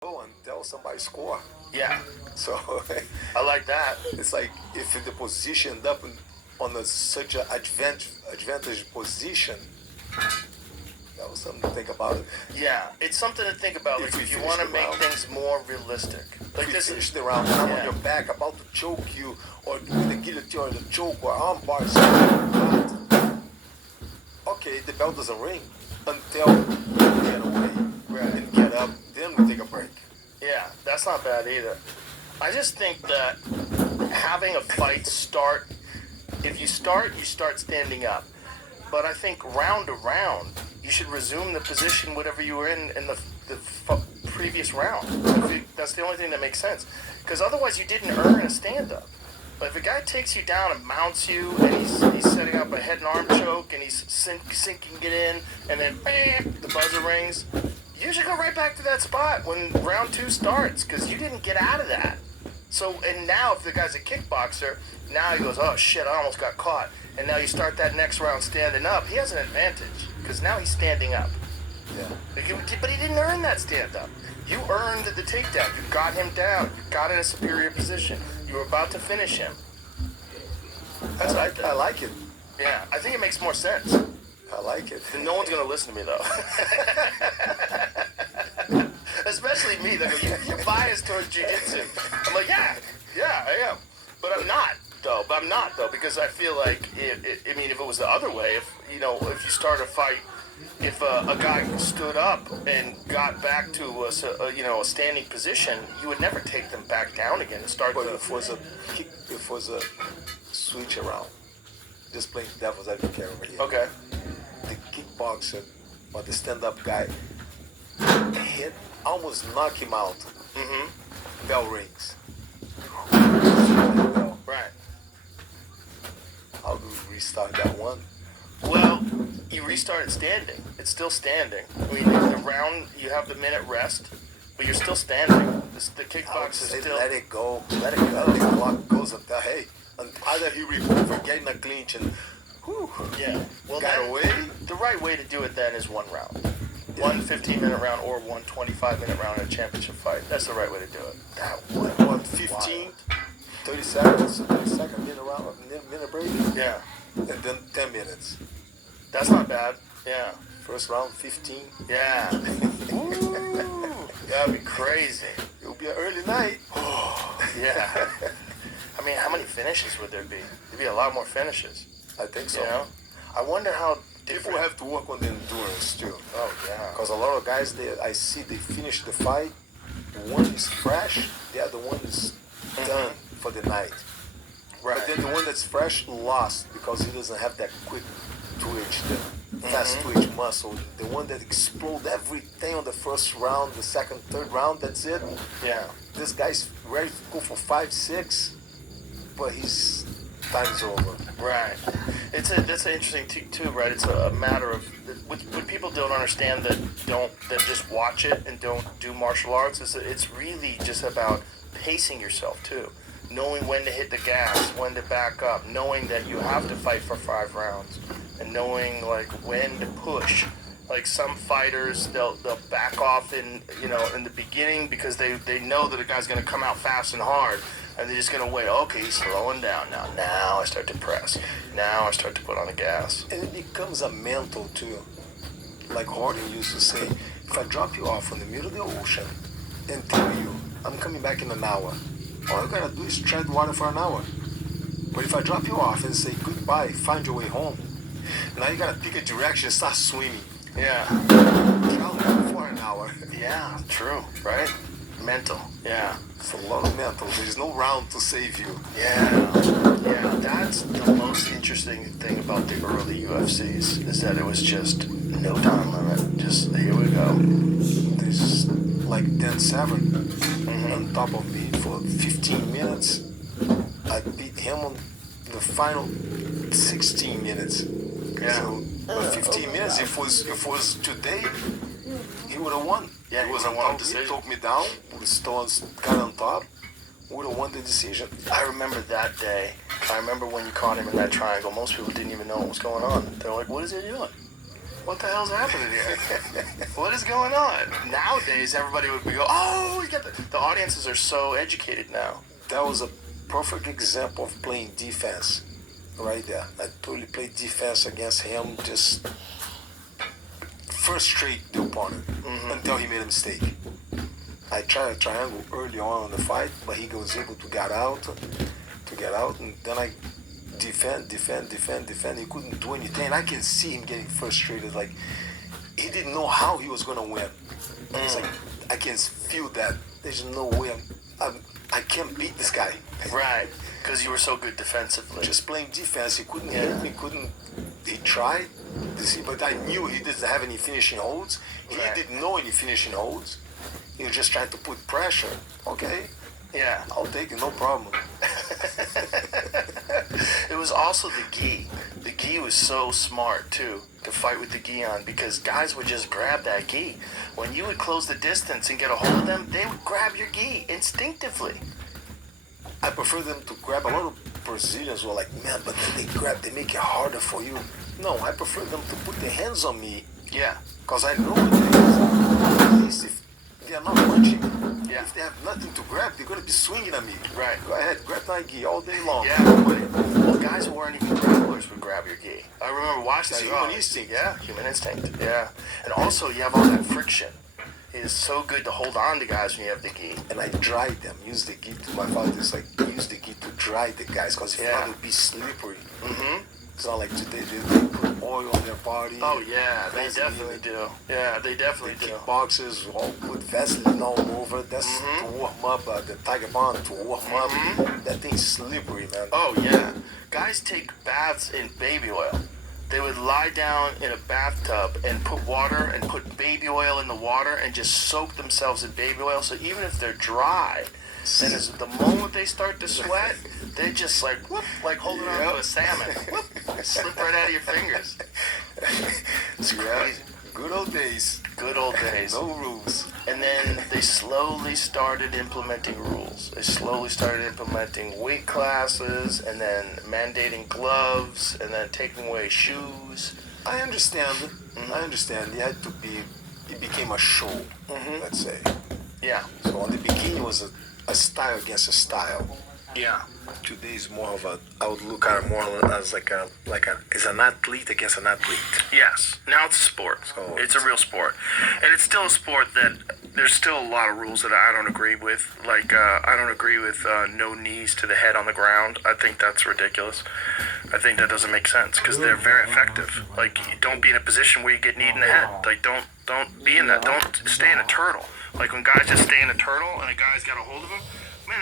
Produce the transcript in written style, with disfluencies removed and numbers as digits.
go until somebody score. Yeah, So I like that. it's like if the position end up on such an advantage position, that was something to think about. Yeah, it's something to think about. Like If we if you finish want to the make round. things more realistic. Like If you this finish is the round and I'm yeah. on your back about to choke you, or with the guillotine or the choke or arm bar, something. Okay, the bell doesn't ring until you get away and get up. Then we take a break. Yeah, that's not bad either. I just think that having a fight start, if you start standing up. But I think round to round, you should resume the position whatever you were in the previous round. I think that's the only thing that makes sense. Because otherwise you didn't earn a stand-up. But if a guy takes you down and mounts you, and he's setting up a head and arm choke, and he's sinking it in, and then bam, the buzzer rings, you should go right back to that spot when round two starts, because you didn't get out of that. So, and now if the guy's a kickboxer, now he goes, oh shit, I almost got caught. And now you start that next round standing up. He has an advantage, because now he's standing up. Yeah. But he didn't earn that stand-up. You earned the takedown. You got him down. You got in a superior position. You were about to finish him. I like it. Yeah, I think it makes more sense. I like it. And no one's going to listen to me, though. Especially me. They go, you're biased towards jiu-jitsu. I'm like, yeah, I am. But I'm not, though. Because I feel like, if it was the other way, if you start a fight, if a guy stood up and got back to a standing position, you would never take them back down again and start. But if it was a switch around, just playing devil's advocate over here. Okay. The kickboxer or the stand-up guy almost knock him out. Mm-hmm. Bell rings. Right. How do we restart that one? Well, you restarted standing. It's still standing. The round, you have the minute rest, but you're still standing. The kickbox is still. Let it go. Let it go. The clock goes until, hey, either he recovered for getting a clinch and, whew, Yeah. Well, got away. The right way to do it then is one round. One 15-minute round or one 25-minute round in a championship fight. That's the right way to do it. That what 15, 30 seconds, minute round, minute break, Yeah. and then 10 minutes. That's not bad. Yeah. First round, 15. Yeah. Ooh, that'd be crazy. It'll be an early night. Yeah. How many finishes would there be? There'd be a lot more finishes. I think so. You know? I wonder how People different. have to work on the endurance too. Oh, yeah. Because a lot of guys, I see they finish the fight. One is fresh, the other one is done for the night. Right. But then the one that's fresh lost because he doesn't have that quick twitch, the fast twitch muscle. The one that explodes everything on the first round, the second, third round, that's it. Yeah. This guy's ready to go for 5, 6, but his time's over. Right. That's an interesting too, right? It's a matter of what people don't understand that just watch it and don't do martial arts is that it's really just about pacing yourself too, knowing when to hit the gas, when to back up, knowing that you have to fight for 5 rounds, and knowing like when to push. Like some fighters, they'll back off in the beginning because they know that a guy's gonna come out fast and hard. And they're just going to wait. Okay, he's slowing down now. Now I start to press. Now I start to put on the gas. And it becomes a mental too. Like Horton used to say, if I drop you off in the middle of the ocean and tell you, I'm coming back in an hour, all you gotta do is tread water for an hour. But if I drop you off and say goodbye, find your way home, now you gotta pick a direction, start swimming. Yeah. Travel for an hour. Yeah, true, right? Mental. Yeah. It's a lot of mental. There's no round to save you. Yeah. That's the most interesting thing about the early UFCs is that it was just no time limit. Just here we go. There's like 10-7 on top of me for 15 minutes. I beat him on the final 16 minutes. Yeah. So, but 15 minutes, if it was today, he would have won. Yeah, he was he on would've won top. the He decision. took me down. Stones got on top. Would have won the decision. I remember that day. I remember when you caught him in that triangle. Most people didn't even know what was going on. They're like, what is he doing? what the hell's happening here? What is going on? Nowadays, everybody would be go, oh, we got the audiences are so educated now. That was a perfect example of playing defense right there. I totally played defense against him, just frustrate the opponent until he made a mistake. I tried a triangle early on in the fight, but he was able to get out, and then I defend. He couldn't do anything. And I can see him getting frustrated, like he didn't know how he was gonna win. It's like I can feel that there's no way I can't beat this guy. Right, because you were so good defensively. Just playing defense, he couldn't hit me. He tried to see, but I knew he didn't have any finishing holds. He didn't know any finishing holds. He was just trying to put pressure. Okay. Yeah. I'll take it, no problem. It was also the gi. The gi was so smart too to fight with the gi on, because guys would just grab that gi. When you would close the distance and get a hold of them, they would grab your gi instinctively. I prefer them to grab. A lot of Brazilians were like, man, but then they make it harder for you. No, I prefer them to put their hands on me. Yeah. Because I know it is. At least if they are not punching, if they have nothing to grab, they're going to be swinging at me. Right. Go ahead, grab my gi all day long. Yeah, well, guys who weren't even grapplers would grab your gi. I remember watching It's that. human instinct. Yeah, human instinct. Yeah. And also, you have all that friction. It is so good to hold on to guys when you have the gi. And I dry them. Use the gi to my father. It's like use the gi to dry the guys, because if not, it would be slippery. It's not like today they put oil on their body. Oh yeah, they definitely do. Yeah, they definitely do. Kickboxers all put Vaseline all over. That's to warm up the tiger bond to warm up. That thing's slippery, man. Oh yeah, guys take baths in baby oil. They would lie down in a bathtub and put water and put baby oil in the water and just soak themselves in baby oil. So even if they're dry, then as the moment they start to sweat, they just like whoop, like holding on to a salmon. Whoop, slip right out of your fingers. It's crazy. Good old days. Good old days. No rules. And then they slowly started implementing rules. They slowly started implementing weight classes, and then mandating gloves, and then taking away shoes. I understand. I understand. It became a show, let's say. Yeah. So on the beginning it was a style against a style. Yeah. Today is more of I would look at it more as as an athlete against an athlete. Yes. Now it's a sport. So it's a real sport. And it's still a sport that there's still a lot of rules that I don't agree with. Like, I don't agree with no knees to the head on the ground. I think that's ridiculous. I think that doesn't make sense because they're very effective. Like, don't be in a position where you get kneed in the head. Like, don't be in that. Don't stay in a turtle. Like, when guys just stay in a turtle and a guy's got a hold of him,